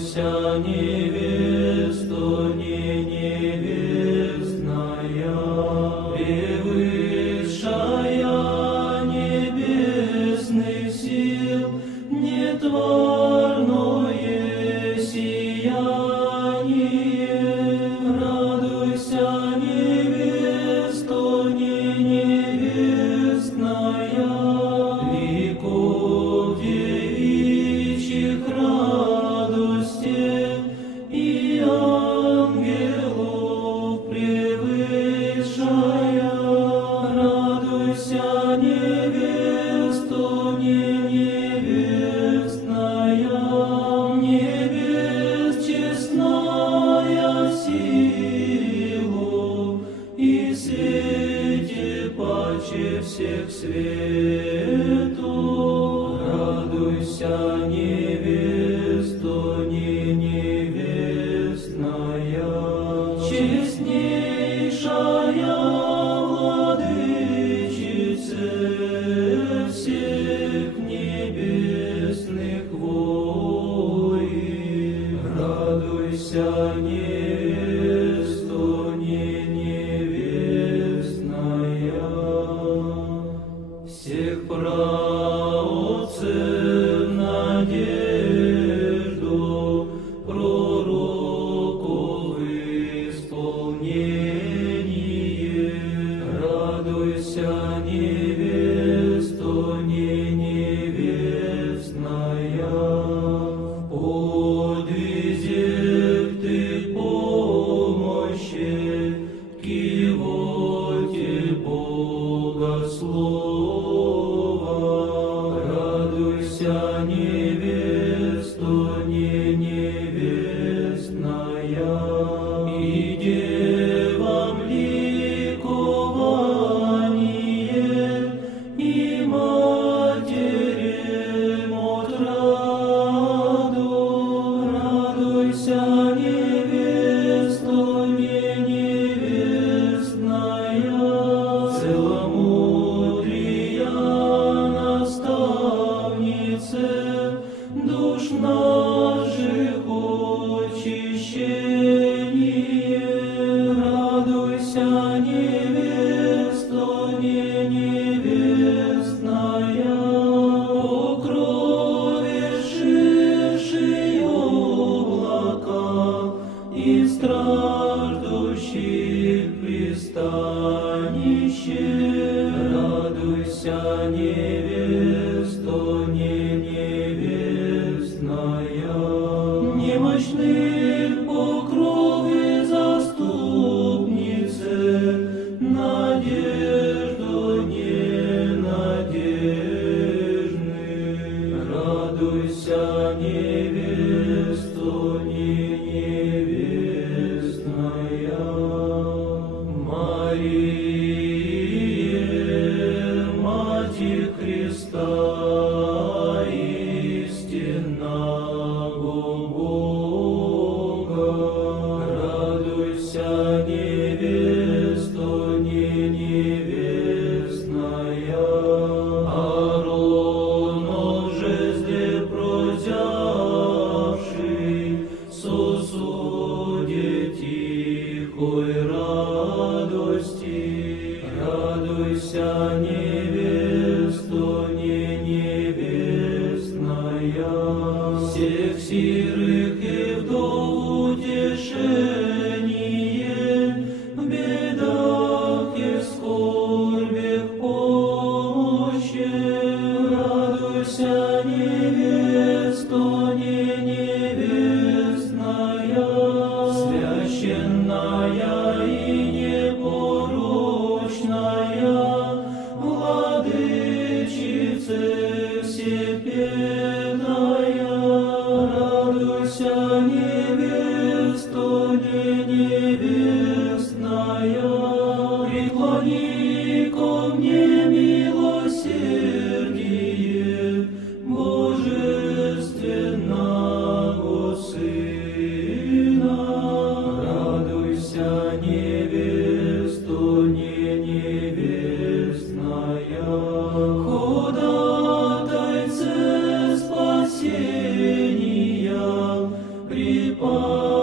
Радуйся, невесто, не невестная, превысшая небесных сил, нетворное сияние. Радуйся, невесто, не невестная, веков девичьих радостей и ангелов превышая. Радуйся, невесто, не невестная, небес честная сила и свете паче всех свету. Радуйся, невесто, не невестная, честнейшая владычица всех небесных воинов. Радуйся, невесто, не невестная, всех праотцев надежду, пророков исполнение. Радуйся, невесто, не невестная, в подвизях ты помощи, кивоте Богослова. Радуйся, невесто, не невестная, и девам ликование, и матерям отраду. Радуйся, невесто, не невестная, целомудрия наставнице душ наших очищение. Радуйся, невесто, не невестная, покровивши облака и страждущих пристанище. Радуйся, невесто, не невестная, немощных покровы заступнице, надежду ненадежных. Радуйся, невесто, не невестная, Мария, Матерь Христа, истинного Бога. Радуйся, невесто, не невестная, Ааронов жезле прозявший, сосуде тихой радости. Радуйся, невесто, не невестная, всех сирых и вдов утешение, в бедах и скорбях помощи. Радуйся, невесто, не невестная, священная и непорочная, владычице всепетая. Радуйся, невесто, не невестная, преклони ко мне милосердие Божественного Сына. Радуйся, невесто, не невестная, ходатайце спасения припадет.